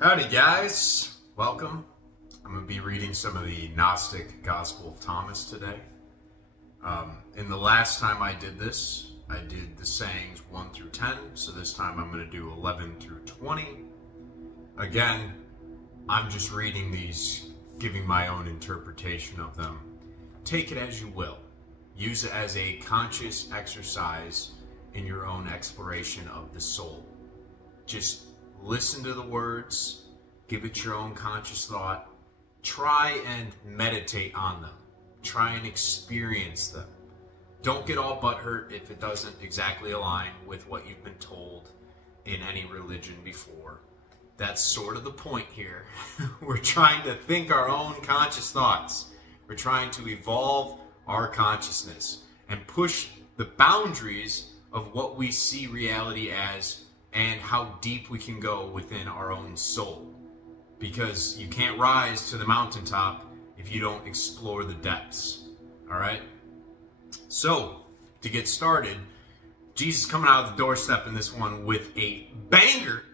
Howdy guys, welcome. I'm going to be reading some of the Gnostic Gospel of Thomas today. In the last time I did this, I did the sayings 1 through 10, so this time I'm going to do 11 through 20. Again, I'm just reading these, giving my own interpretation of them. Take it as you will. Use it as a conscious exercise in your own exploration of the soul. Just listen to the words, give it your own conscious thought, try and meditate on them, try and experience them. Don't get all butthurt if it doesn't exactly align with what you've been told in any religion before. That's sort of the point here. We're trying to think our own conscious thoughts. We're trying to evolve our consciousness and push the boundaries of what we see reality as and how deep we can go within our own soul. Because you can't rise to the mountaintop if you don't explore the depths. Alright? So, to get started, Jesus coming out of the doorstep in this one with a banger.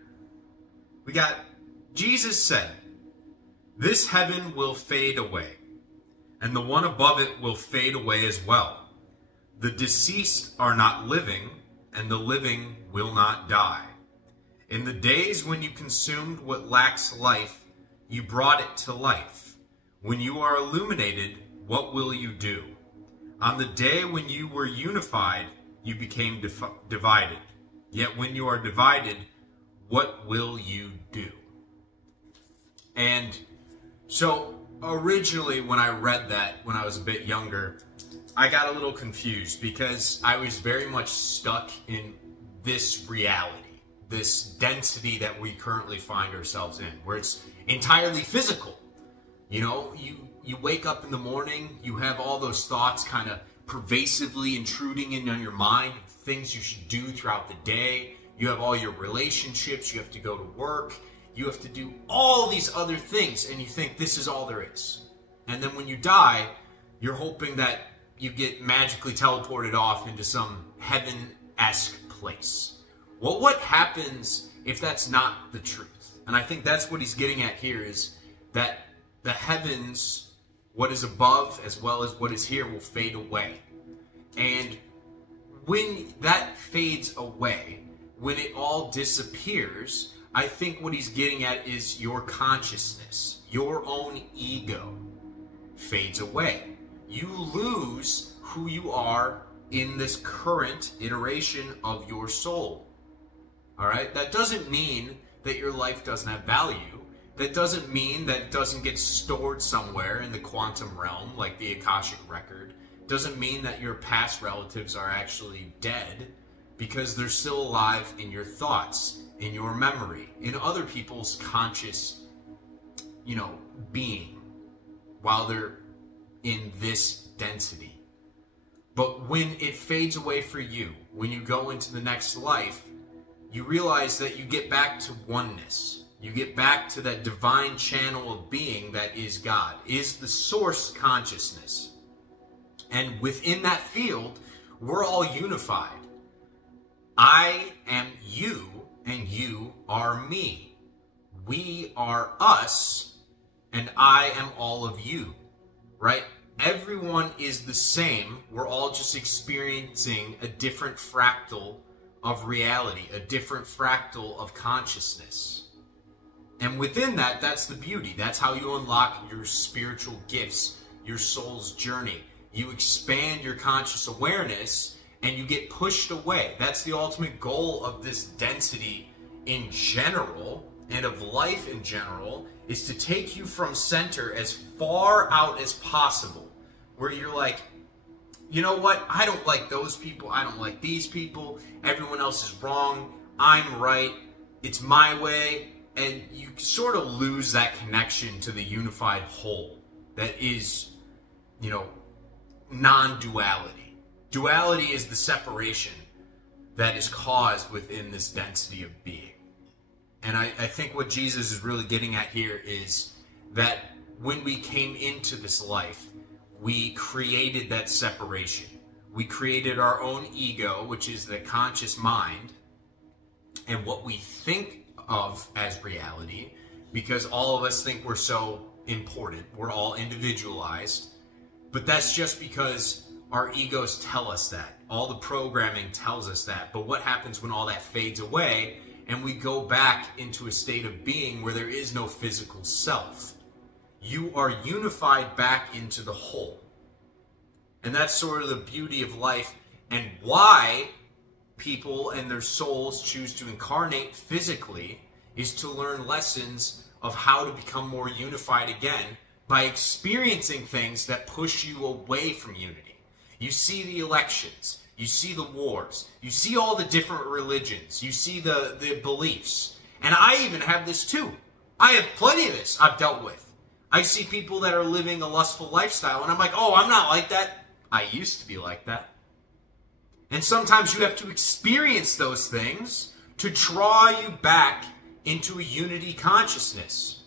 We got, Jesus said, "This heaven will fade away, and the one above it will fade away as well. The deceased are not living, and the living will not die. In the days when you consumed what lacks life, you brought it to life. When you are illuminated, what will you do? On the day when you were unified, you became divided. Yet when you are divided, what will you do?" And so originally when I read that when I was a bit younger, I got a little confused because I was very much stuck in this reality, this density that we currently find ourselves in, where it's entirely physical. You know, you wake up in the morning, you have all those thoughts kind of pervasively intruding in on your mind, things you should do throughout the day. You have all your relationships, you have to go to work, you have to do all these other things, and you think this is all there is. And then when you die, you're hoping that you get magically teleported off into some heaven-esque place. Well, what happens if that's not the truth? And I think that's what he's getting at here, is that the heavens, what is above as well as what is here, will fade away. And when that fades away, when it all disappears, I think what he's getting at is your consciousness, your own ego fades away. You lose who you are in this current iteration of your soul. Alright? That doesn't mean that your life doesn't have value. That doesn't mean that it doesn't get stored somewhere in the quantum realm, like the Akashic record. Doesn't mean that your past relatives are actually dead, because they're still alive in your thoughts, in your memory, in other people's conscious, being, while they're in this density. But when it fades away for you, when you go into the next life, you realize that you get back to oneness. You get back to that divine channel of being that is God, is the source consciousness. And within that field, we're all unified. I am you, and you are me. We are us, and I am all of you, right? Everyone is the same. We're all just experiencing a different fractal of reality, a different fractal of consciousness. And within that, that's the beauty. That's how you unlock your spiritual gifts, your soul's journey. You expand your conscious awareness, and you get pushed away. That's the ultimate goal of this density in general, and of life in general, is to take you from center as far out as possible, where you're like, you know what, I don't like those people, I don't like these people, everyone else is wrong, I'm right, it's my way, and you sort of lose that connection to the unified whole that is, non-duality. Duality is the separation that is caused within this density of being. And I think what Jesus is really getting at here is that when we came into this life, we created that separation. We created our own ego, which is the conscious mind, and what we think of as reality. because all of us think we're so important. We're all individualized. But that's just because our egos tell us that. All the programming tells us that. But what happens when all that fades away and we go back into a state of being where there is no physical self? You are unified back into the whole. And that's sort of the beauty of life, and why people and their souls choose to incarnate physically is to learn lessons of how to become more unified again by experiencing things that push you away from unity. You see the elections, you see the wars, you see all the different religions, you see the beliefs. And I even have this too. I have plenty of this I've dealt with. I see people that are living a lustful lifestyle, and I'm like, oh, I'm not like that. I used to be like that. And sometimes you have to experience those things to draw you back into a unity consciousness.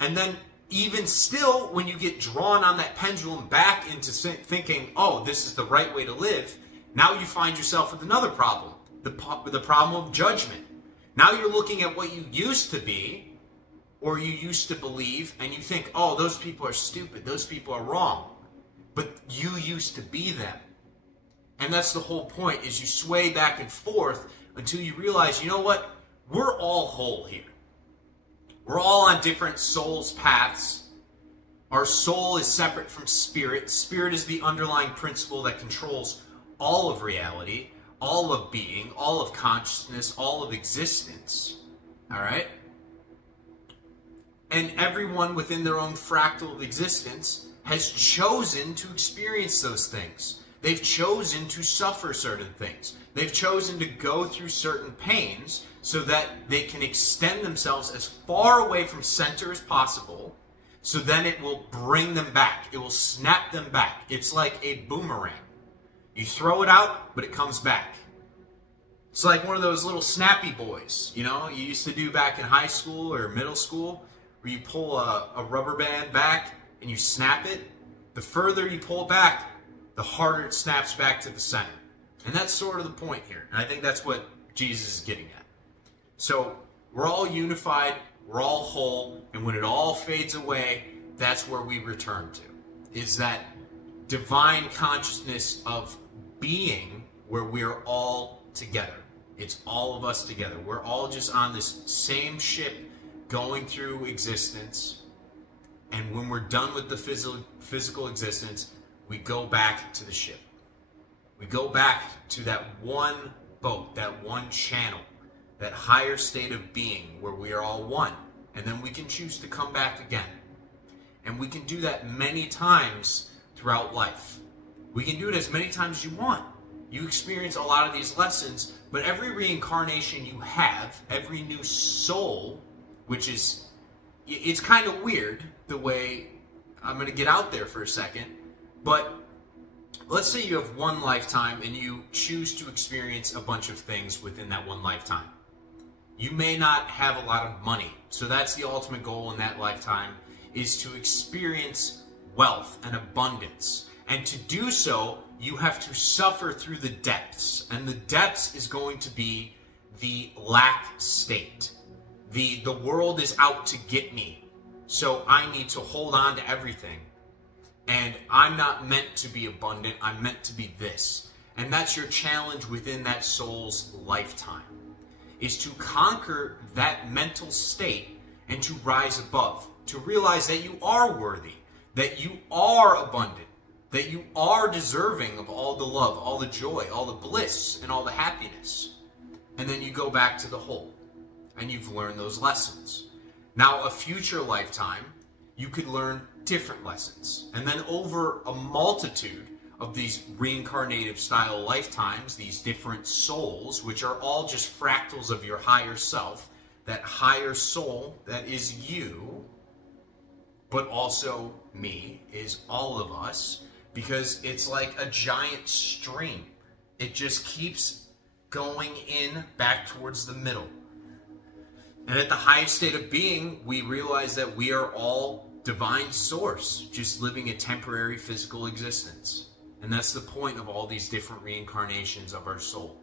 And then even still, when you get drawn on that pendulum back into thinking, oh, this is the right way to live, now you find yourself with another problem, the problem of judgment. Now you're looking at what you used to be, or you used to believe, and you think, oh, those people are stupid, those people are wrong. But you used to be them. And that's the whole point, is you sway back and forth until you realize, you know what? We're all whole here. We're all on different souls' paths. Our soul is separate from spirit. Spirit is the underlying principle that controls all of reality, all of being, all of consciousness, all of existence. All right? And everyone within their own fractal of existence has chosen to experience those things. They've chosen to suffer certain things. They've chosen to go through certain pains so that they can extend themselves as far away from center as possible, so then it will bring them back. It will snap them back. It's like a boomerang. You throw it out, but it comes back. It's like one of those little snappy boys, you know, you used to do back in high school or middle school, where you pull a rubber band back and you snap it. The further you pull back, the harder it snaps back to the center. And that's sort of the point here. And I think that's what Jesus is getting at. So we're all unified, we're all whole, and when it all fades away, that's where we return to. Is that divine consciousness of being where we're all together. It's all of us together. We're all just on this same ship going through existence. And when we're done with the physical existence, we go back to the ship. We go back to that one boat, that one channel, that higher state of being where we are all one. And then we can choose to come back again. And we can do that many times throughout life. We can do it as many times as you want. You experience a lot of these lessons, but every reincarnation you have, every new soul, which is, it's kind of weird the way, I'm going to get out there for a second, but let's say you have one lifetime and you choose to experience a bunch of things within that one lifetime. You may not have a lot of money, so that's the ultimate goal in that lifetime, is to experience wealth and abundance. And to do so, you have to suffer through the depths. And the depths is going to be the lack state. The world is out to get me, so I need to hold on to everything. And I'm not meant to be abundant, I'm meant to be this. And that's your challenge within that soul's lifetime, is to conquer that mental state and to rise above, to realize that you are worthy, that you are abundant, that you are deserving of all the love, all the joy, all the bliss, and all the happiness. And then you go back to the whole, and you've learned those lessons. Now, a future lifetime, you could learn different lessons. And then over a multitude of these reincarnative style lifetimes, these different souls, which are all just fractals of your higher self, that higher soul that is you, but also me, is all of us, because it's like a giant stream. It just keeps going in back towards the middle. And at the highest state of being, we realize that we are all divine source, just living a temporary physical existence. And that's the point of all these different reincarnations of our soul.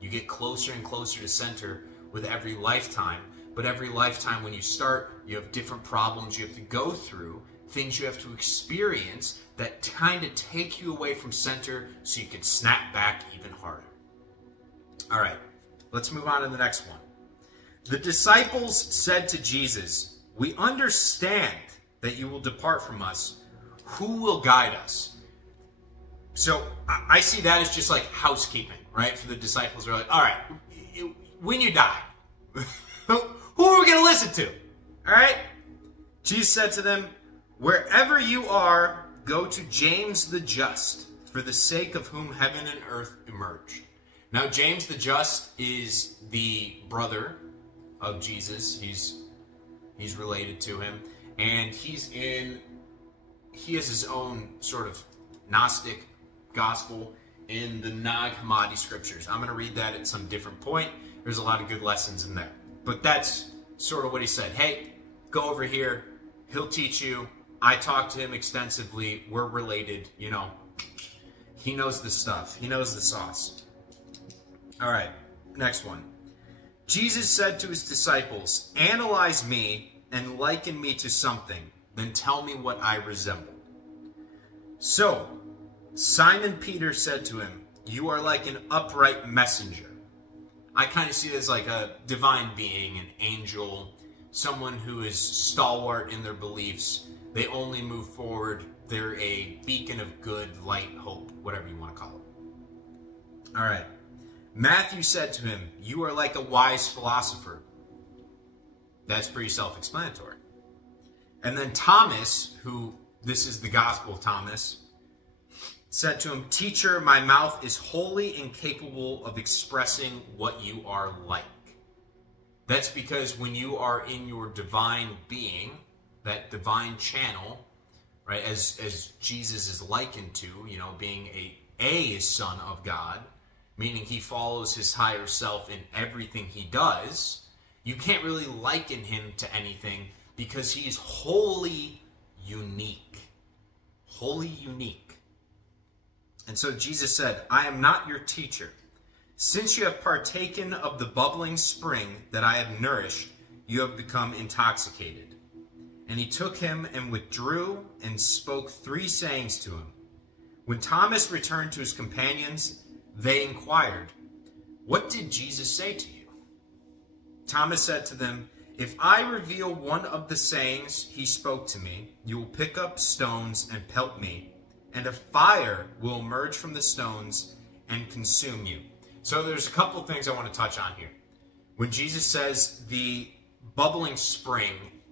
You get closer and closer to center with every lifetime, But every lifetime when you start, you have different problems you have to go through, things you have to experience that kind of take you away from center so you can snap back even harder. All right, let's move on to the next one. The disciples said to Jesus, "We understand that you will depart from us. Who will guide us?" So I see that as just like housekeeping, right? For the disciples, they're like, all right, when you die, who are we going to listen to? All right? Jesus said to them, "Wherever you are, go to James the Just, for the sake of whom heaven and earth emerge." Now, James the Just is the brother of Jesus. He's related to him. And he has his own sort of Gnostic gospel in the Nag Hammadi scriptures. I'm going to read that at some different point. There's a lot of good lessons in there. But that's sort of what he said. Hey, go over here. He'll teach you. I talked to him extensively. We're related. You know, he knows the stuff. He knows the sauce. All right, next one. Jesus said to his disciples, "Analyze me and liken me to something. Then tell me what I resemble." So Simon Peter said to him, "You are like an upright messenger." I kind of see it as like a divine being, an angel, someone who is stalwart in their beliefs. They only move forward. They're a beacon of good, light, hope, whatever you want to call it. All right. Matthew said to him, "You are like a wise philosopher." That's pretty self-explanatory. And then Thomas, this is the Gospel of Thomas, said to him, "Teacher, my mouth is wholly incapable of expressing what you are like." That's because when you are in your divine being, that divine channel, right, as Jesus is likened to, you know, being a son of God, meaning he follows his higher self in everything he does, you can't really liken him to anything because he is wholly unique. Wholly unique. And so Jesus said, "I am not your teacher. Since you have partaken of the bubbling spring that I have nourished, you have become intoxicated." And he took him and withdrew and spoke 3 sayings to him. When Thomas returned to his companions, they inquired, "What did Jesus say to you?" Thomas said to them, "If I reveal one of the sayings he spoke to me, you will pick up stones and pelt me, and a fire will emerge from the stones and consume you." So there's a couple of things I want to touch on here. When Jesus says the bubbling spring,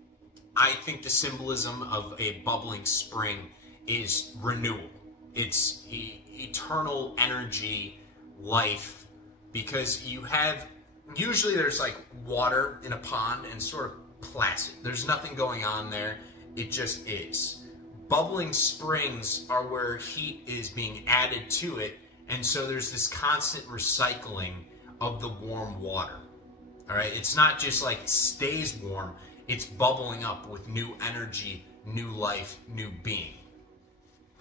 I think the symbolism of a bubbling spring is renewal. It's eternal energy, life, because you have, usually there's like water in a pond and sort of placid. There's nothing going on there. It just is. Bubbling springs are where heat is being added to it, and so there's this constant recycling of the warm water. All right, it's not just like it stays warm, it's bubbling up with new energy, new life, new being.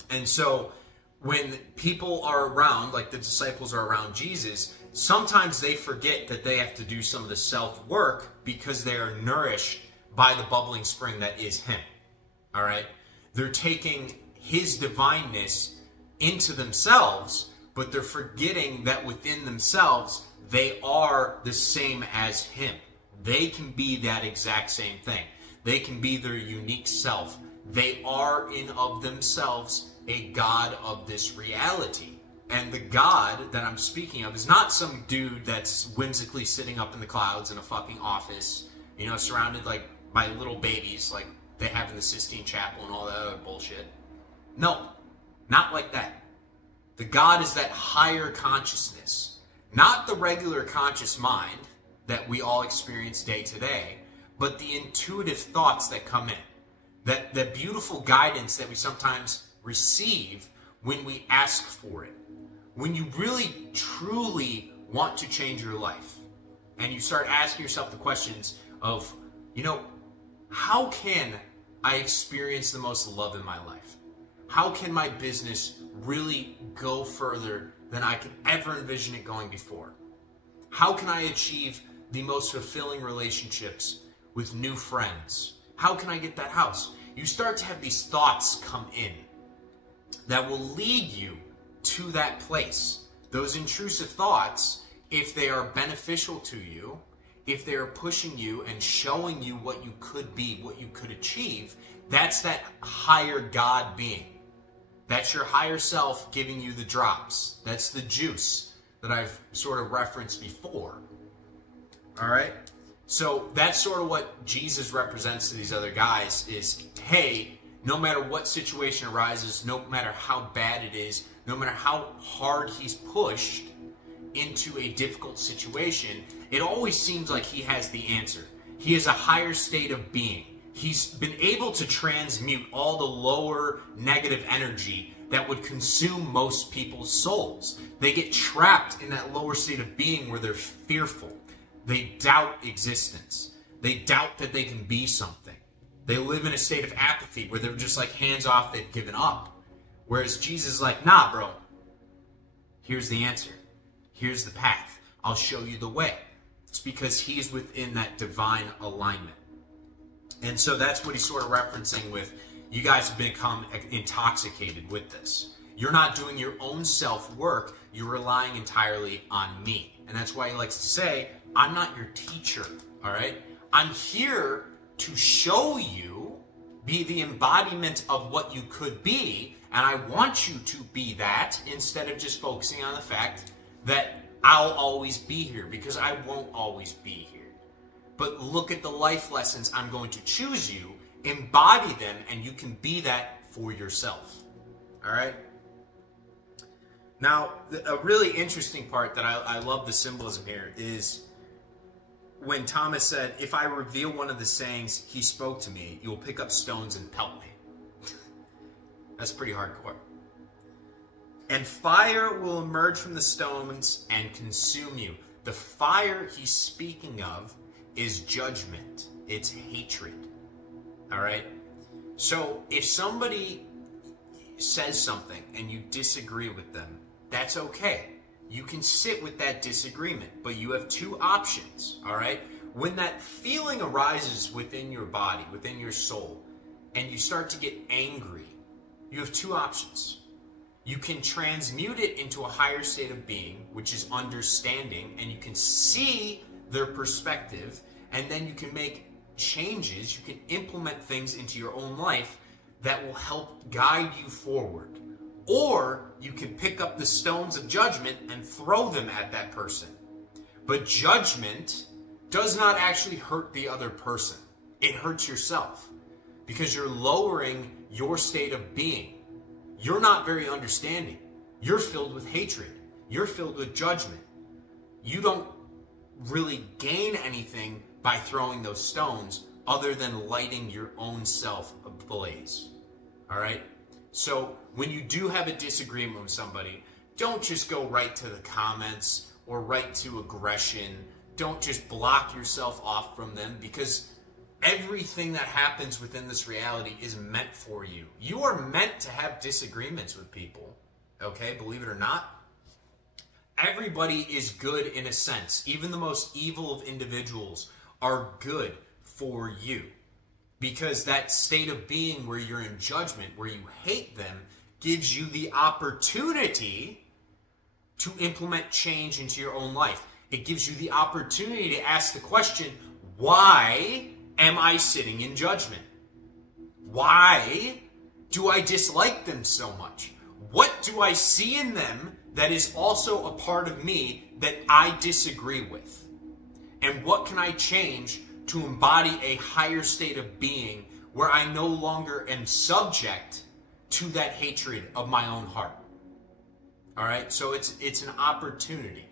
And so when people are around, like the disciples are around Jesus, sometimes they forget that they have to do some of the self-work because they are nourished by the bubbling spring that is him. All right? They're taking his divineness into themselves, but they're forgetting that within themselves, they are the same as him. They can be that exact same thing. They can be their unique self. They are in of themselves a God of this reality. And the God that I'm speaking of is not some dude that's whimsically sitting up in the clouds in a fucking office, you know, surrounded like by little babies like they have in the Sistine Chapel and all that other bullshit. No, not like that. The God is that higher consciousness, not the regular conscious mind that we all experience day to day, but the intuitive thoughts that come in, that beautiful guidance that we sometimes receive when we ask for it. When you really, truly want to change your life, and you start asking yourself the questions of, you know, how can I experience the most love in my life? How can my business really go further than I could ever envision it going before? How can I achieve the most fulfilling relationships with new friends? How can I get that house? You start to have these thoughts come in that will lead you to that place. Those intrusive thoughts, if they are beneficial to you, if they are pushing you and showing you what you could be, what you could achieve, that's that higher God being. That's your higher self giving you the drops. That's the juice that I've sort of referenced before. All right? So that's sort of what Jesus represents to these other guys is, hey, no matter what situation arises, no matter how bad it is, no matter how hard he's pushed into a difficult situation, it always seems like he has the answer. He has a higher state of being. He's been able to transmute all the lower negative energy that would consume most people's souls. They get trapped in that lower state of being where they're fearful. They doubt existence. They doubt that they can be something. They live in a state of apathy where they're just like hands off, they've given up. Whereas Jesus is like, nah, bro. Here's the answer. Here's the path. I'll show you the way. It's because he is within that divine alignment. And so that's what he's sort of referencing with, you guys have become intoxicated with this. You're not doing your own self-work. You're relying entirely on me. And that's why he likes to say, I'm not your teacher, all right? I'm here to show you, be the embodiment of what you could be, and I want you to be that instead of just focusing on the fact that I'll always be here, because I won't always be here. But look at the life lessons I'm going to choose you, embody them, and you can be that for yourself. All right? Now, a really interesting part that I love the symbolism here is when Thomas said, if I reveal one of the sayings he spoke to me, you will pick up stones and pelt me. That's pretty hardcore. And fire will emerge from the stones and consume you. The fire he's speaking of is judgment. It's hatred. All right? So if somebody says something and you disagree with them, that's okay. You can sit with that disagreement, but you have two options, all right? When that feeling arises within your body, within your soul, and you start to get angry, you have two options. You can transmute it into a higher state of being, which is understanding, and you can see their perspective, and then you can make changes, you can implement things into your own life that will help guide you forward. Or you can pick up the stones of judgment and throw them at that person. But judgment does not actually hurt the other person. It hurts yourself because you're lowering your state of being. You're not very understanding. You're filled with hatred. You're filled with judgment. You don't really gain anything by throwing those stones other than lighting your own self ablaze. All right? So when you do have a disagreement with somebody, don't just go right to the comments or right to aggression. Don't just block yourself off from them, because everything that happens within this reality is meant for you. You are meant to have disagreements with people, okay? Believe it or not. Everybody is good in a sense. Even the most evil of individuals are good for you. Because that state of being where you're in judgment, where you hate them, gives you the opportunity to implement change into your own life. It gives you the opportunity to ask the question, why am I sitting in judgment? Why do I dislike them so much? What do I see in them that is also a part of me that I disagree with? And what can I change to embody a higher state of being where I no longer am subject to that hatred of my own heart? All right, so it's an opportunity.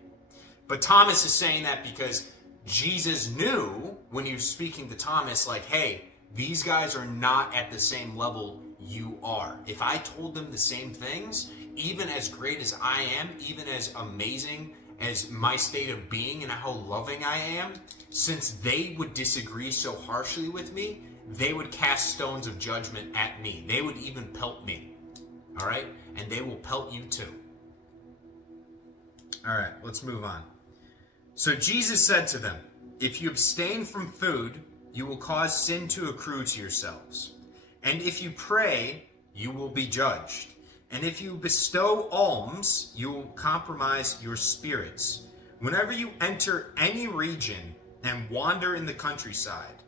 But Thomas is saying that because Jesus knew when he was speaking to Thomas, like, hey, these guys are not at the same level you are. If I told them the same things, even as great as I am, even as amazing as my state of being and how loving I am, since they would disagree so harshly with me, they would cast stones of judgment at me. They would even pelt me. All right? And they will pelt you too. All right, let's move on. So Jesus said to them, If you abstain from food, you will cause sin to accrue to yourselves. And if you pray, you will be judged. And if you bestow alms, you will compromise your spirits. Whenever you enter any region and wander in the countryside,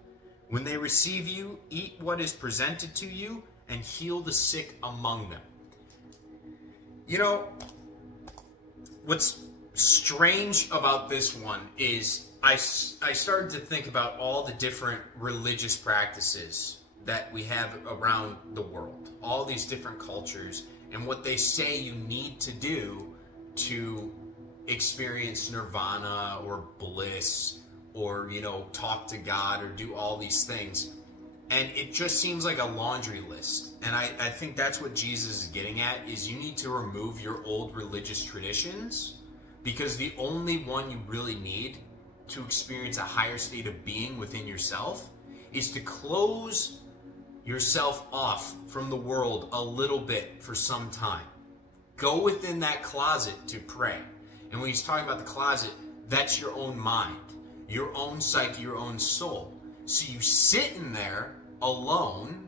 when they receive you, eat what is presented to you and heal the sick among them. You know, what's strange about this one is I started to think about all the different religious practices that we have around the world, all these different cultures, and what they say you need to do to experience nirvana or bliss or, you know, talk to God or do all these things. And it just seems like a laundry list. And I think that's what Jesus is getting at, is you need to remove your old religious traditions, because the only one you really need to experience a higher state of being within yourself is to close yourself off from the world a little bit for some time. Go within that closet to pray. And when he's talking about the closet, that's your own mind, your own psyche, your own soul. So you sit in there alone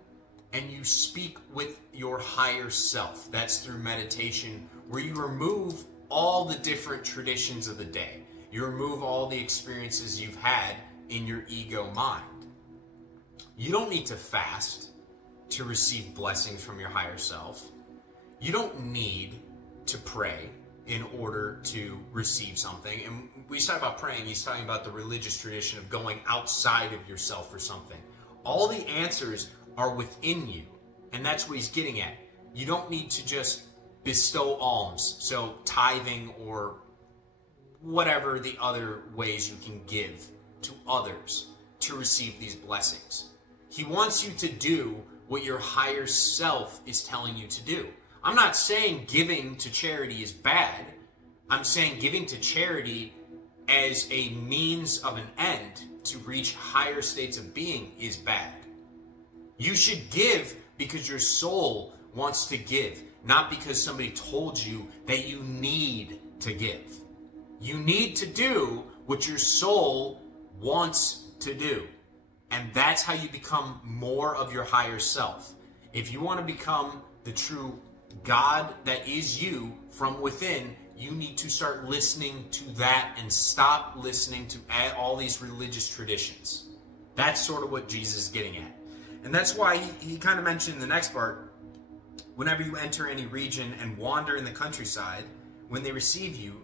and you speak with your higher self. That's through meditation, where you remove all the different traditions of the day. You remove all the experiences you've had in your ego mind. You don't need to fast to receive blessings from your higher self. You don't need to pray in order to receive something. And we talk about praying, he's talking about the religious tradition of going outside of yourself for something. All the answers are within you. And that's what he's getting at. You don't need to just bestow alms, so tithing or whatever the other ways you can give to others to receive these blessings. He wants you to do what your higher self is telling you to do. I'm not saying giving to charity is bad. I'm saying giving to charity as a means of an end to reach higher states of being is bad. You should give because your soul wants to give, not because somebody told you that you need to give. You need to do what your soul wants to do. And that's how you become more of your higher self. If you want to become the true God that is you from within, you need to start listening to that and stop listening to all these religious traditions. That's sort of what Jesus is getting at. And that's why he kind of mentioned in the next part, whenever you enter any region and wander in the countryside, when they receive you,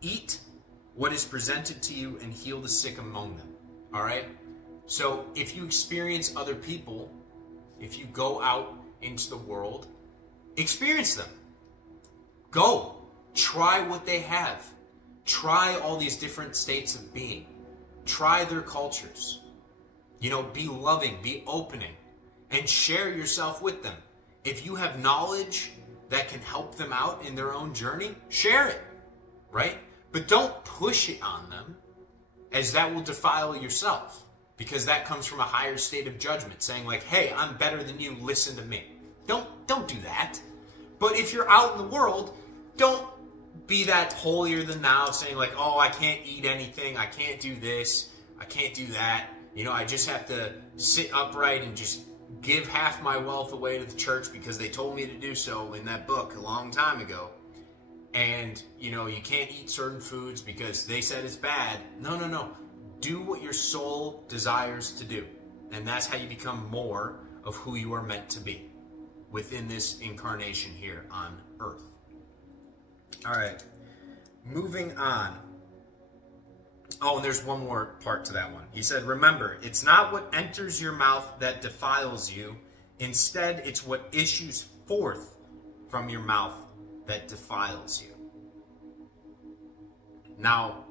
eat what is presented to you and heal the sick among them. All right? So if you experience other people, if you go out into the world, experience them. Go. Try what they have. Try all these different states of being. Try their cultures. You know, be loving, be opening, and share yourself with them. If you have knowledge that can help them out in their own journey, share it, right? But don't push it on them, as that will defile yourself, because that comes from a higher state of judgment, saying like, hey, I'm better than you, listen to me. Don't do that. But if you're out in the world, don't be that holier than thou, saying like, oh, I can't eat anything, I can't do this, I can't do that. You know, I just have to sit upright and just give half my wealth away to the church because they told me to do so in that book a long time ago. And, you know, you can't eat certain foods because they said it's bad. No, no, no. Do what your soul desires to do. And that's how you become more of who you are meant to be within this incarnation here on earth. All right. Moving on. Oh, and there's one more part to that one. He said, remember, it's not what enters your mouth that defiles you. Instead, it's what issues forth from your mouth that defiles you. Now,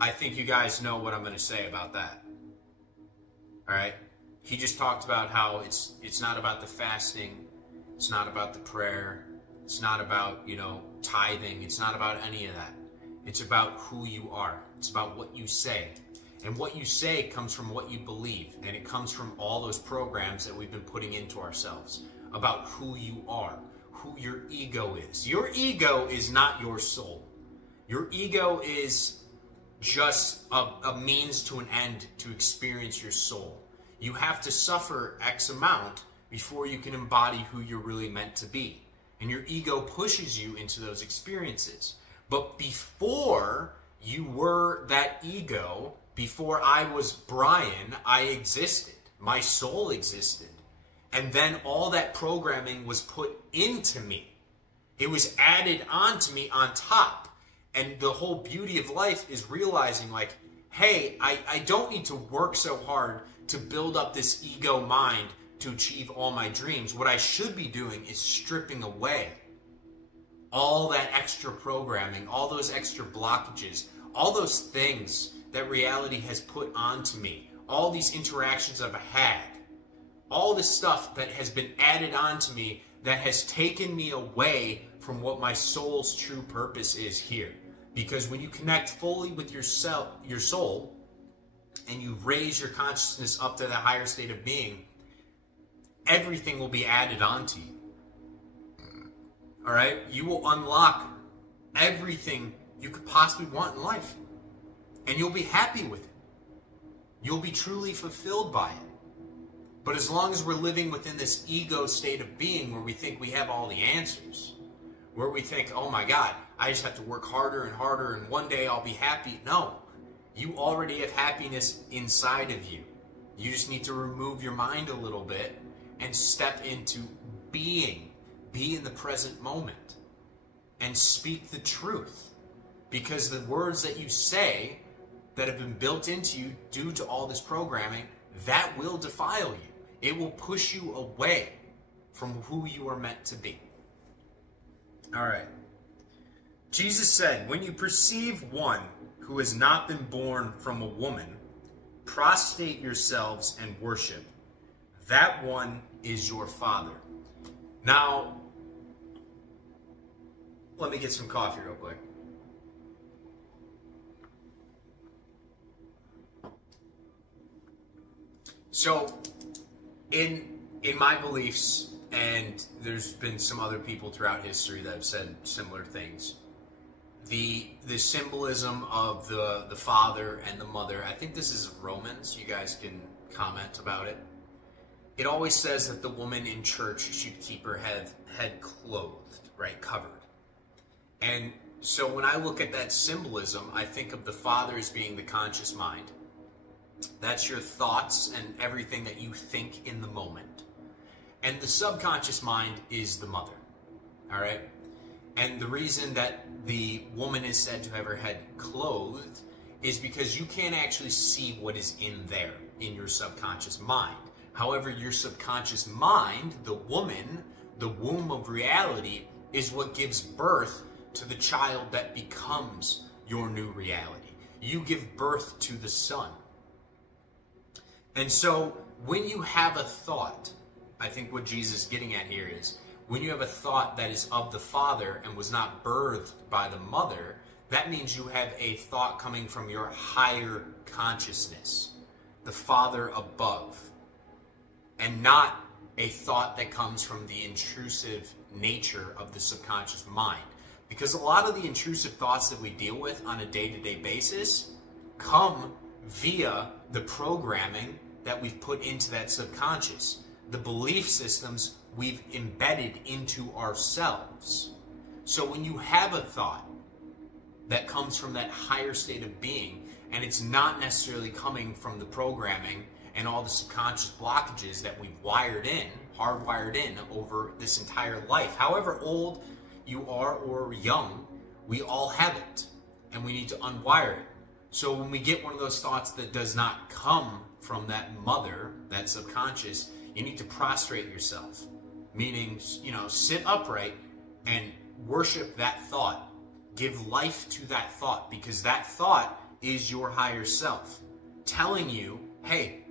I think you guys know what I'm going to say about that. All right? He just talked about how it's not about the fasting. It's not about the prayer. It's not about, you know, tithing. It's not about any of that. It's about who you are. It's about what you say. And what you say comes from what you believe. And it comes from all those programs that we've been putting into ourselves about who you are, who your ego is. Your ego is not your soul. Your ego is just a means to an end to experience your soul. You have to suffer X amount before you can embody who you're really meant to be. And your ego pushes you into those experiences. But before you were that ego, before I was Brian, I existed. My soul existed. And then all that programming was put into me. It was added onto me on top. And the whole beauty of life is realizing, like, hey, I don't need to work so hard to build up this ego mind to achieve all my dreams. What I should be doing is stripping away all that extra programming, all those extra blockages, all those things that reality has put onto me, all these interactions I've had, all this stuff that has been added onto me that has taken me away from what my soul's true purpose is here. Because when you connect fully with your soul, and you raise your consciousness up to the higher state of being, everything will be added onto you. All right? You will unlock everything you could possibly want in life. And you'll be happy with it. You'll be truly fulfilled by it. But as long as we're living within this ego state of being where we think we have all the answers, where we think, oh my God, I just have to work harder and harder and one day I'll be happy. No. You already have happiness inside of you. You just need to remove your mind a little bit and step into being. Be in the present moment. And speak the truth. Because the words that you say that have been built into you due to all this programming, that will defile you. It will push you away from who you are meant to be. All right. Jesus said, when you perceive one who has not been born from a woman, prostrate yourselves and worship. That one is your Father. Now, let me get some coffee real quick. So, in my beliefs, and there's been some other people throughout history that have said similar things, the symbolism of the father and the mother, I think this is Romans, you guys can comment about it. It always says that the woman in church should keep her head clothed, right, covered. And so when I look at that symbolism, I think of the father as being the conscious mind. That's your thoughts and everything that you think in the moment. And the subconscious mind is the mother, all right? And the reason that the woman is said to have her head clothed is because you can't actually see what is in there, in your subconscious mind. However, your subconscious mind, the woman, the womb of reality, is what gives birth to the child that becomes your new reality. You give birth to the son. And so, when you have a thought, I think what Jesus is getting at here is, when you have a thought that is of the Father and was not birthed by the mother, that means you have a thought coming from your higher consciousness, the Father above, and not a thought that comes from the intrusive nature of the subconscious mind. Because a lot of the intrusive thoughts that we deal with on a day-to-day basis come via the programming that we've put into that subconscious, the belief systems we've embedded into ourselves. So when you have a thought that comes from that higher state of being, and it's not necessarily coming from the programming and all the subconscious blockages that we've wired in, hardwired in over this entire life, however old you are or young, we all have it, and we need to unwire it. So when we get one of those thoughts that does not come from that mother, that subconscious, you need to prostrate yourself. Meaning, sit upright and worship that thought. Give life to that thought, because that thought is your higher self telling you, hey,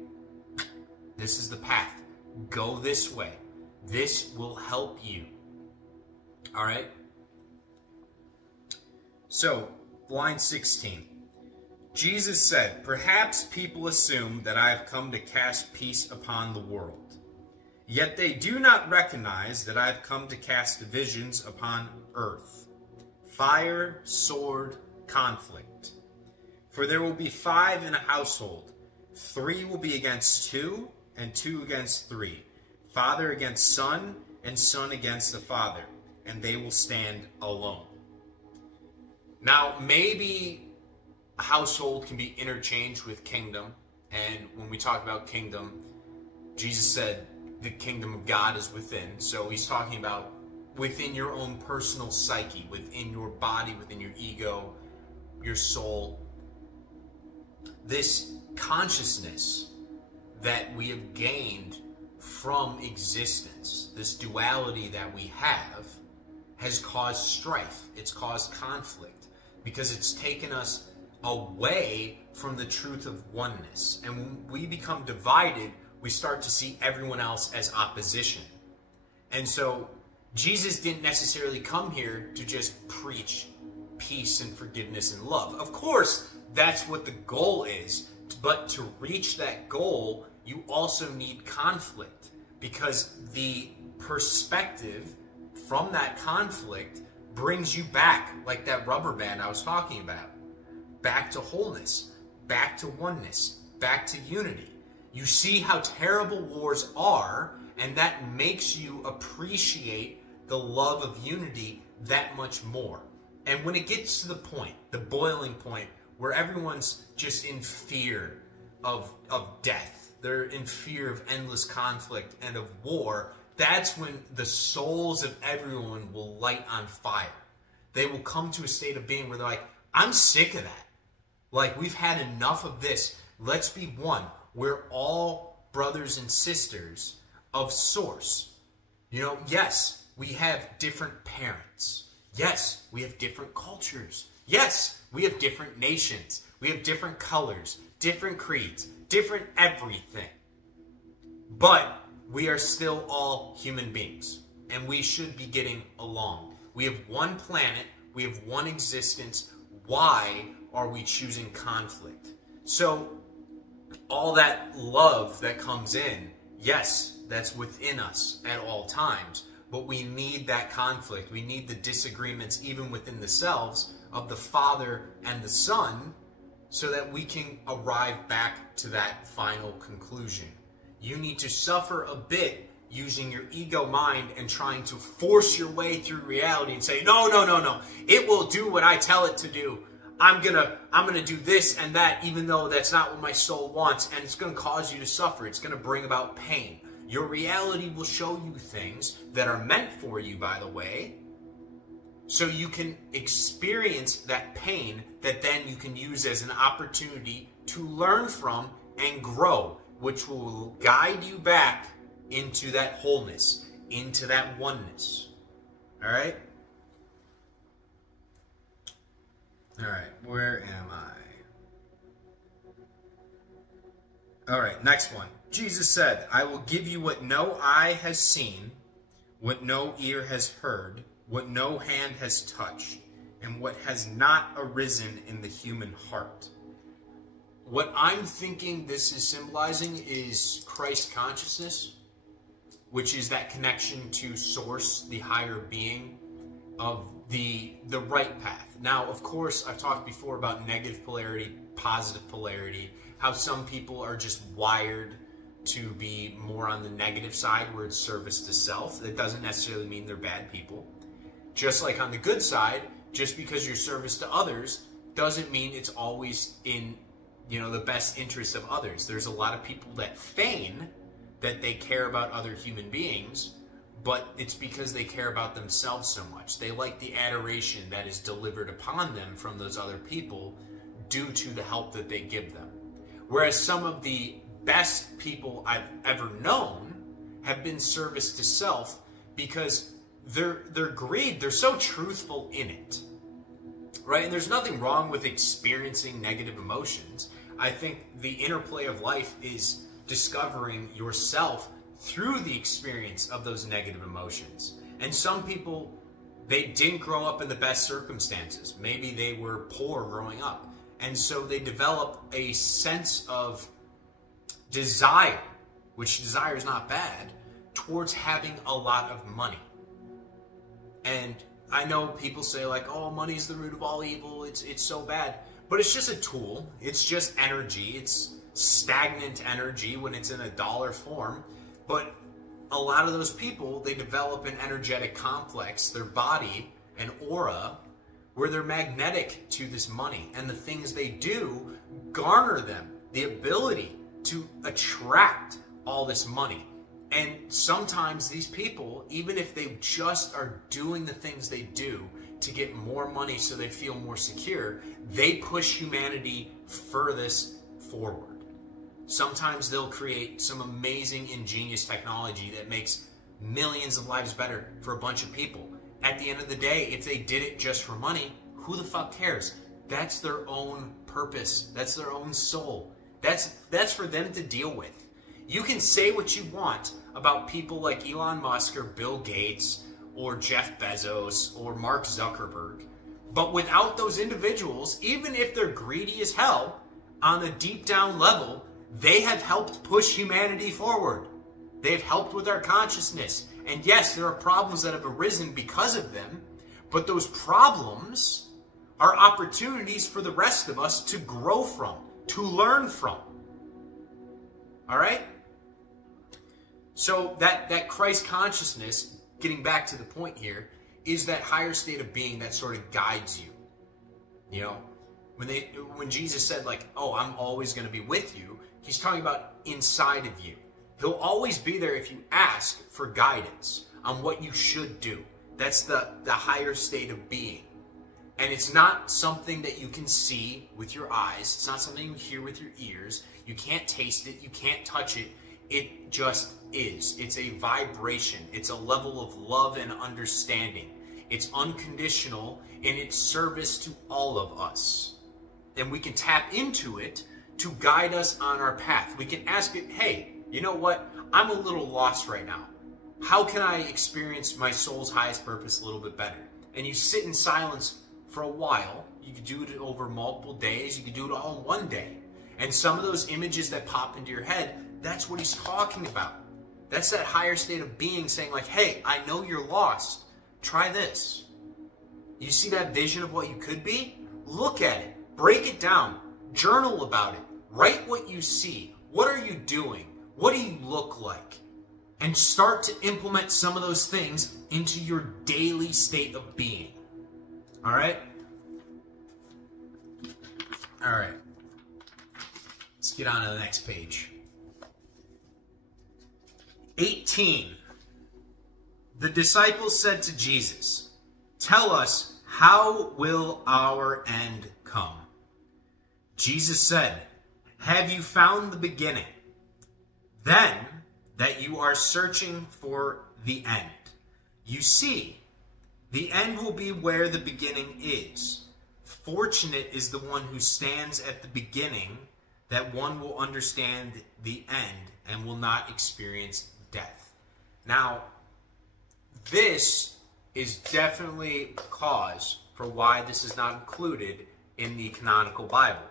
this is the path. Go this way. This will help you. All right? So, line 16. Jesus said, perhaps people assume that I have come to cast peace upon the world. Yet they do not recognize that I have come to cast divisions upon earth. Fire, sword, conflict. For there will be 5 in a household. 3 will be against 2, and 2 against 3. Father against son, and son against the father. And they will stand alone. Now, maybe household can be interchanged with kingdom. And when we talk about kingdom, Jesus said the kingdom of God is within. So he's talking about within your own personal psyche, within your body, within your ego, your soul. This consciousness that we have gained from existence, this duality that we have, has caused strife. It's caused conflict because it's taken us away from the truth of oneness. And when we become divided, we start to see everyone else as opposition. And so Jesus didn't necessarily come here to just preach peace and forgiveness and love. Of course, that's what the goal is. But to reach that goal, you also need conflict, because the perspective from that conflict brings you back, like that rubber band I was talking about, back to wholeness, back to oneness, back to unity. You see how terrible wars are, and that makes you appreciate the love of unity that much more. And when it gets to the point, the boiling point, where everyone's just in fear of death, they're in fear of endless conflict and of war, that's when the souls of everyone will light on fire. They will come to a state of being where they're like, I'm sick of that. Like, we've had enough of this. Let's be one. We're all brothers and sisters of source. You know, yes, we have different parents. Yes, we have different cultures. Yes, we have different nations. We have different colors, different creeds, different everything. But we are still all human beings, and we should be getting along. We have one planet. We have one existence. Why are we choosing conflict? So all that love that comes in, yes, that's within us at all times, but we need that conflict. We need the disagreements even within the selves of the Father and the Son, so that we can arrive back to that final conclusion. You need to suffer a bit using your ego mind and trying to force your way through reality and say, no, no, no, no, it will do what I tell it to do. I'm gonna do this and that, even though that's not what my soul wants, and it's gonna cause you to suffer. It's gonna bring about pain. Your reality will show you things that are meant for you, by the way, so you can experience that pain that then you can use as an opportunity to learn from and grow, which will guide you back into that wholeness, into that oneness. All right? All right, where am I? All right, next one. Jesus said, I will give you what no eye has seen, what no ear has heard, what no hand has touched, and what has not arisen in the human heart. What I'm thinking this is symbolizing is Christ consciousness, which is that connection to source, the higher being of the right path. Now, of course, I've talked before about negative polarity, positive polarity, how some people are just wired to be more on the negative side where it's service to self. That doesn't necessarily mean they're bad people. Just like on the good side, just because you're service to others doesn't mean it's always in, you know, the best interest of others. There's a lot of people that feign that they care about other human beings, but it's because they care about themselves so much. They like the adoration that is delivered upon them from those other people due to the help that they give them. Whereas some of the best people I've ever known have been service to self because they're greed, they're so truthful in it, right? And there's nothing wrong with experiencing negative emotions. I think the interplay of life is discovering yourself through the experience of those negative emotions. And some people, they didn't grow up in the best circumstances. Maybe they were poor growing up. And so they develop a sense of desire, which desire is not bad, towards having a lot of money. And I know people say like, oh, money's the root of all evil, it's so bad. But it's just a tool. It's just energy. It's stagnant energy when it's in a dollar form. But a lot of those people, they develop an energetic complex, their body, an aura, where they're magnetic to this money. And the things they do garner them the ability to attract all this money. And sometimes these people, even if they just are doing the things they do to get more money so they feel more secure, they push humanity furthest forward. Sometimes they'll create some amazing, ingenious technology that makes millions of lives better for a bunch of people. At the end of the day, if they did it just for money, who the fuck cares? That's their own purpose. That's their own soul. That's for them to deal with. You can say what you want about people like Elon Musk or Bill Gates or Jeff Bezos or Mark Zuckerberg, but without those individuals, even if they're greedy as hell, on a deep down level, they have helped push humanity forward. They've helped with our consciousness. And yes, there are problems that have arisen because of them, but those problems are opportunities for the rest of us to grow from, to learn from. All right? So that Christ consciousness, getting back to the point here, is that higher state of being that sort of guides you. You know, when Jesus said, like, oh, I'm always going to be with you, he's talking about inside of you. He'll always be there if you ask for guidance on what you should do. That's the higher state of being. And it's not something that you can see with your eyes. It's not something you hear with your ears. You can't taste it. You can't touch it. It just is. It's a vibration. It's a level of love and understanding. It's unconditional in its service to all of us. And we can tap into it to guide us on our path. We can ask it, hey, you know what? I'm a little lost right now. How can I experience my soul's highest purpose a little bit better? And you sit in silence for a while. You could do it over multiple days. You could do it all in one day. And some of those images that pop into your head, that's what he's talking about. That's that higher state of being saying like, hey, I know you're lost. Try this. You see that vision of what you could be? Look at it. Break it down. Journal about it. Write what you see. What are you doing? What do you look like? And start to implement some of those things into your daily state of being. All right? All right. Let's get on to the next page. 18. The disciples said to Jesus, tell us, how will our end come? Jesus said, have you found the beginning? Then that you are searching for the end. You see, the end will be where the beginning is. Fortunate is the one who stands at the beginning, that one will understand the end and will not experience death. Now, this is definitely cause for why this is not included in the canonical Bible.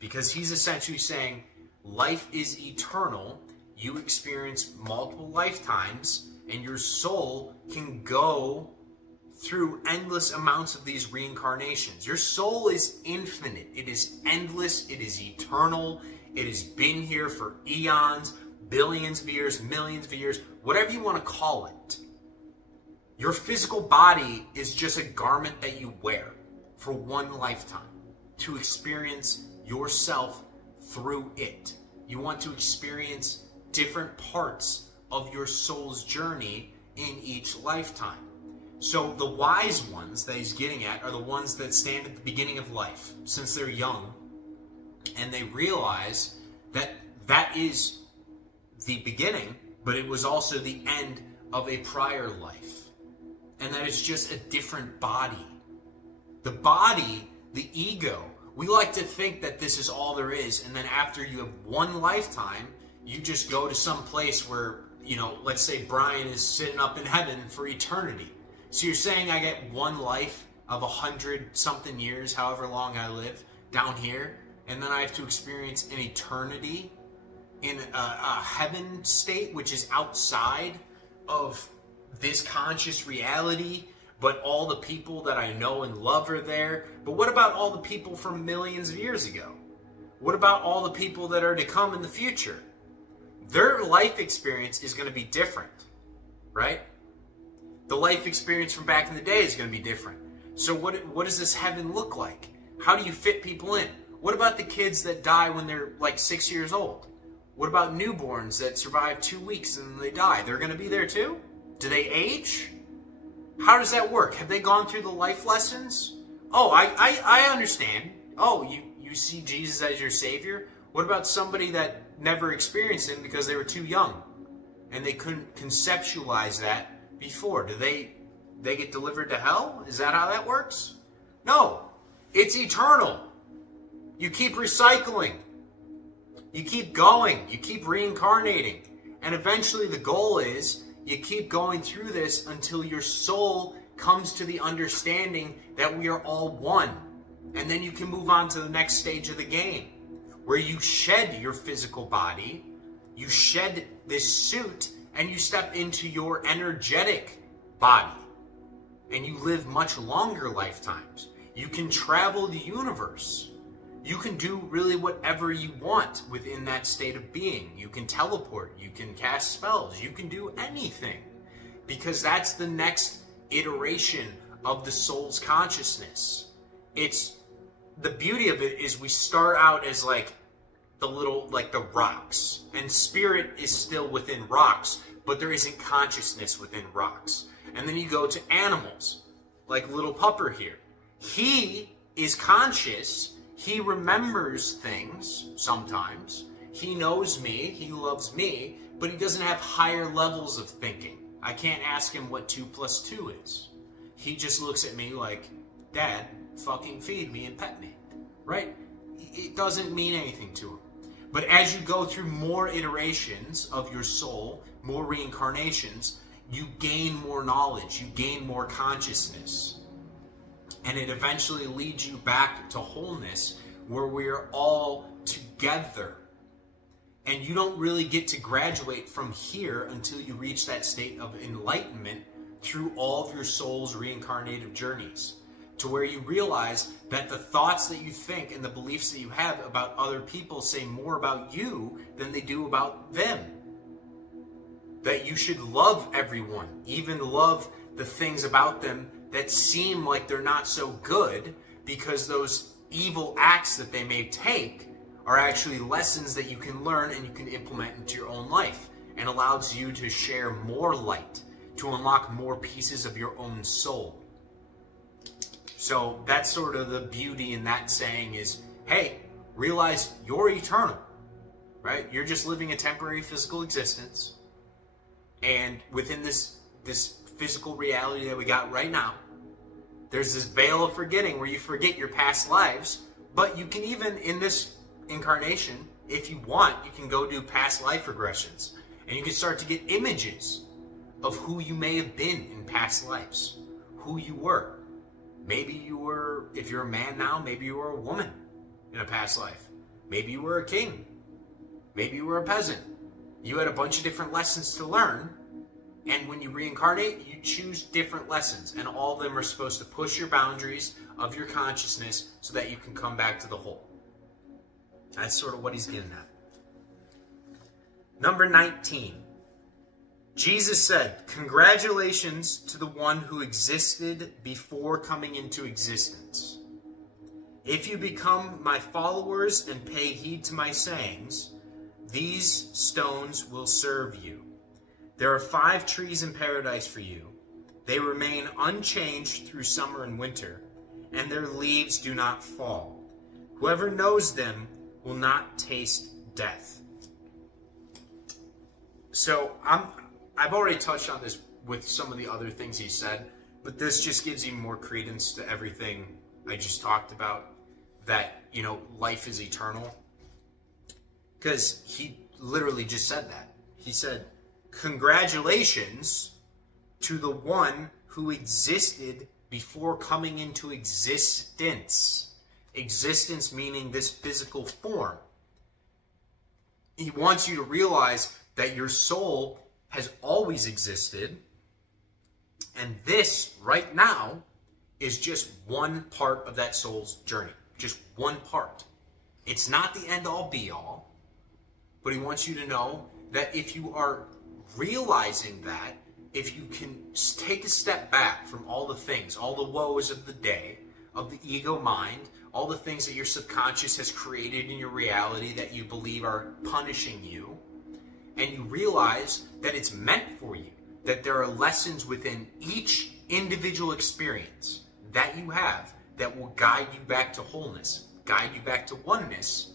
Because he's essentially saying, life is eternal. You experience multiple lifetimes, and your soul can go through endless amounts of these reincarnations. Your soul is infinite. It is endless. It is eternal. It has been here for eons, billions of years, millions of years, whatever you want to call it. Your physical body is just a garment that you wear for one lifetime to experience yourself through it. You want to experience different parts of your soul's journey in each lifetime. So the wise ones that he's getting at are the ones that stand at the beginning of life since they're young, and they realize that that is the beginning, but it was also the end of a prior life, and that it's just a different body. The body, the ego, we like to think that this is all there is, and then after you have one lifetime, you just go to some place where, you know, let's say Brian is sitting up in heaven for eternity. So you're saying I get one life of 100-something years, however long I live, down here, and then I have to experience an eternity in a heaven state, which is outside of this conscious reality, but all the people that I know and love are there. But what about all the people from millions of years ago? What about all the people that are to come in the future? Their life experience is going to be different, right? The life experience from back in the day is going to be different. So what does this heaven look like? How do you fit people in? What about the kids that die when they're like 6 years old? What about newborns that survive 2 weeks and then they die? They're going to be there too? Do they age? How does that work? Have they gone through the life lessons? Oh, I understand. Oh, you see Jesus as your Savior? What about somebody that never experienced Him because they were too young and they couldn't conceptualize that before? Do they get delivered to hell? Is that how that works? No. It's eternal. You keep recycling. You keep going. You keep reincarnating. And eventually the goal is you keep going through this until your soul comes to the understanding that we are all one. And then you can move on to the next stage of the game, where you shed your physical body, you shed this suit, and you step into your energetic body. And you live much longer lifetimes. You can travel the universe. You can do really whatever you want within that state of being. You can teleport. You can cast spells. You can do anything. Because that's the next iteration of the soul's consciousness. The beauty of it is we start out as like the rocks. And spirit is still within rocks, but there isn't consciousness within rocks. And then you go to animals, like little Pupper here. He is conscious. He remembers things sometimes. He knows me. He loves me. But he doesn't have higher levels of thinking. I can't ask him what 2 + 2 is. He just looks at me like, Dad, fucking feed me and pet me. Right? It doesn't mean anything to him. But as you go through more iterations of your soul, more reincarnations, you gain more knowledge. You gain more consciousness. And it eventually leads you back to wholeness, where we are all together. And you don't really get to graduate from here until you reach that state of enlightenment through all of your soul's reincarnative journeys, to where you realize that the thoughts that you think and the beliefs that you have about other people say more about you than they do about them. That you should love everyone, even love the things about them that seem like they're not so good, because those evil acts that they may take are actually lessons that you can learn and you can implement into your own life, and allows you to share more light, to unlock more pieces of your own soul. So that's sort of the beauty in that saying is, hey, realize you're eternal, right? You're just living a temporary physical existence. And within this physical reality that we got right now, there's this veil of forgetting where you forget your past lives. But you can even, in this incarnation, if you want, you can go do past life regressions. And you can start to get images of who you may have been in past lives. Who you were. Maybe you were, if you're a man now, maybe you were a woman in a past life. Maybe you were a king. Maybe you were a peasant. You had a bunch of different lessons to learn, and when you reincarnate, you choose different lessons, and all of them are supposed to push your boundaries of your consciousness so that you can come back to the whole. That's sort of what he's getting at. Number 19. Jesus said, "Congratulations to the one who existed before coming into existence. If you become my followers and pay heed to my sayings, these stones will serve you. There are 5 trees in paradise for you. They remain unchanged through summer and winter, and their leaves do not fall. Whoever knows them will not taste death." So I've already touched on this with some of the other things he said, but this just gives you more credence to everything I just talked about, that, you know, life is eternal. Because he literally just said that. He said, "Congratulations to the one who existed before coming into existence." Existence meaning this physical form. He wants you to realize that your soul has always existed, And this, right now, is just one part of that soul's journey. Just one part. It's not the end-all, be-all. But he wants you to know that if you are realizing that, if you can take a step back from all the things, all the woes of the day, of the ego mind, all the things that your subconscious has created in your reality that you believe are punishing you, and you realize that it's meant for you, that there are lessons within each individual experience that you have that will guide you back to wholeness, guide you back to oneness,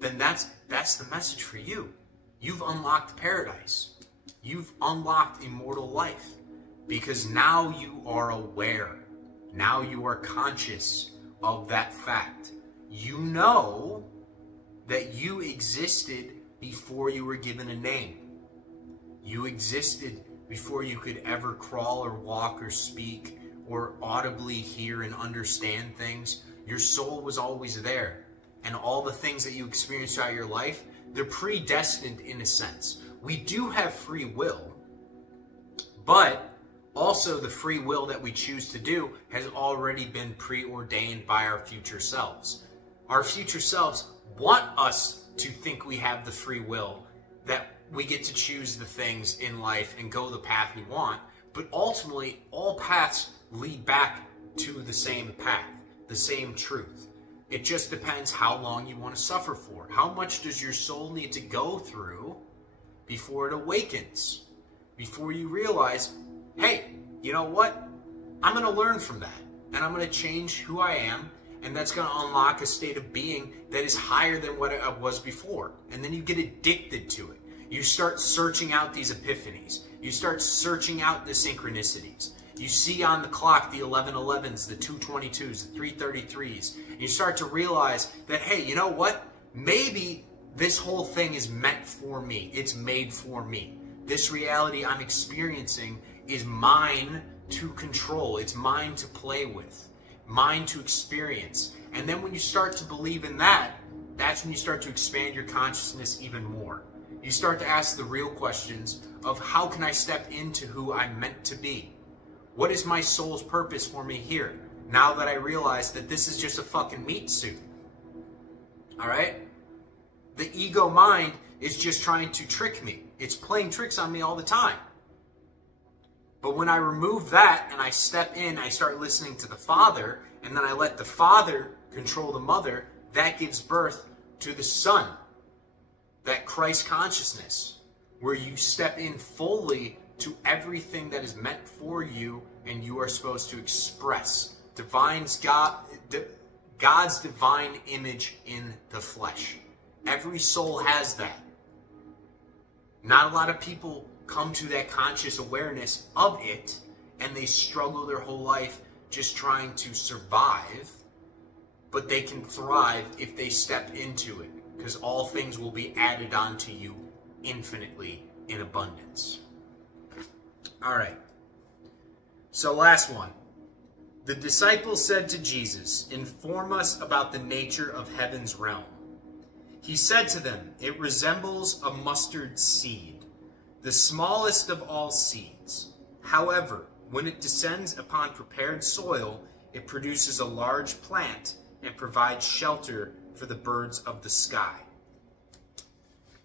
then that's the message for you. You've unlocked paradise. You've unlocked immortal life because now you are aware. Now you are conscious of that fact. You know that you existed before you were given a name. You existed before you could ever crawl or walk or speak or audibly hear and understand things. Your soul was always there. And all the things that you experience throughout your life, they're predestined in a sense. We do have free will, but also the free will that we choose to do has already been preordained by our future selves. Our future selves want us to think we have the free will, that we get to choose the things in life and go the path we want, but ultimately all paths lead back to the same path, the same truth. It just depends how long you want to suffer for. How much does your soul need to go through before it awakens? Before you realize, hey, you know what? I'm going to learn from that. And I'm going to change who I am. And that's going to unlock a state of being that is higher than what I was before. And then you get addicted to it. You start searching out these epiphanies. You start searching out the synchronicities. You see on the clock the 1111s, the 222s, the 333s. And you start to realize that, hey, you know what? Maybe this whole thing is meant for me. It's made for me. This reality I'm experiencing is mine to control. It's mine to play with. Mine to experience. And then when you start to believe in that, that's when you start to expand your consciousness even more. You start to ask the real questions of how can I step into who I'm meant to be? What is my soul's purpose for me here? Now that I realize that this is just a fucking meat suit. Alright? The ego mind is just trying to trick me. It's playing tricks on me all the time. But when I remove that and I step in, I start listening to the Father, and then I let the Father control the Mother, that gives birth to the Son. That Christ consciousness, where you step in fully to everything that is meant for you and you are supposed to express. God's divine image in the flesh. Every soul has that. Not a lot of people come to that conscious awareness of it, and they struggle their whole life just trying to survive, but they can thrive if they step into it, because all things will be added onto you infinitely in abundance. All right. So last one. The disciples said to Jesus, "Inform us about the nature of heaven's realm." He said to them, "It resembles a mustard seed, the smallest of all seeds. However, when it descends upon prepared soil, it produces a large plant and provides shelter for the birds of the sky."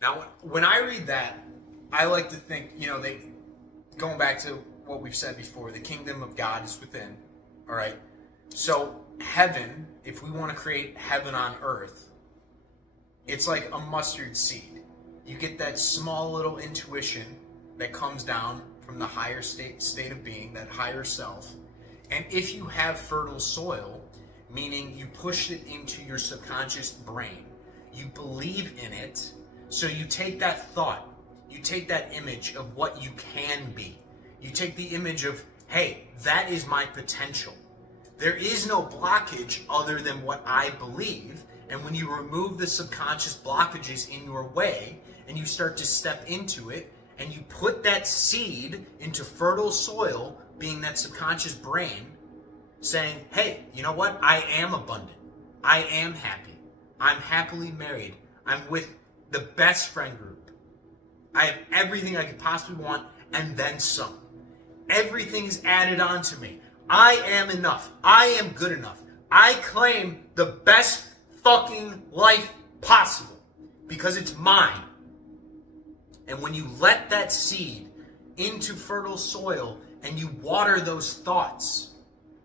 Now, when I read that, I like to think, going back to what we've said before, the kingdom of God is within, all right? So heaven, if we want to create heaven on earth, it's like a mustard seed. You get that small little intuition that comes down from the higher state of being, that higher self. And if you have fertile soil, meaning you push it into your subconscious brain, you believe in it, so you take that thought, you take that image of what you can be. You take the image of, hey, that is my potential. There is no blockage other than what I believe. And when you remove the subconscious blockages in your way and you start to step into it and you put that seed into fertile soil, being that subconscious brain, saying, hey, you know what? I am abundant. I am happy. I'm happily married. I'm with the best friend group. I have everything I could possibly want, and then some. Everything is added on to me. I am enough. I am good enough. I claim the best fucking life possible because it's mine. And when you let that seed into fertile soil and you water those thoughts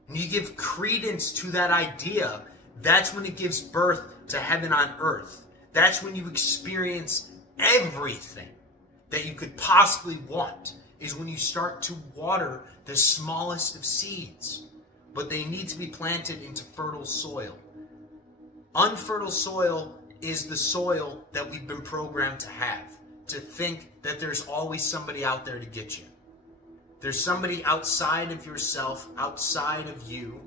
and you give credence to that idea, that's when it gives birth to heaven on earth. That's when you experience everything that you could possibly want, is when you start to water the smallest of seeds. But they need to be planted into fertile soil. Unfertile soil is the soil that we've been programmed to have, to think that there's always somebody out there to get you. There's somebody outside of yourself, outside of you,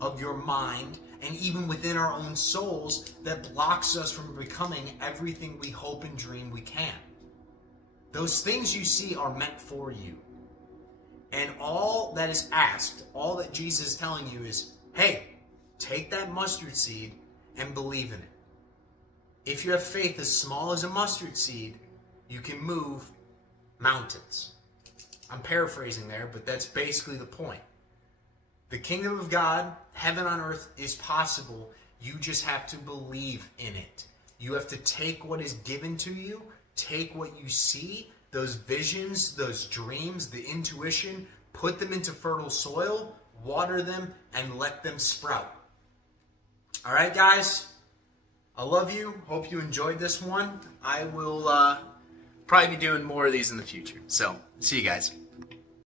of your mind, and even within our own souls that blocks us from becoming everything we hope and dream we can. Those things you see are meant for you. And all that is asked, all that Jesus is telling you is, hey, take that mustard seed and believe in it. If you have faith as small as a mustard seed, you can move mountains. I'm paraphrasing there, but that's basically the point. The kingdom of God, heaven on earth, is possible. You just have to believe in it. You have to take what is given to you, take what you see, those visions, those dreams, the intuition, put them into fertile soil, water them, and let them sprout. All right, guys? I love you. Hope you enjoyed this one. I will probably be doing more of these in the future. So, see you guys.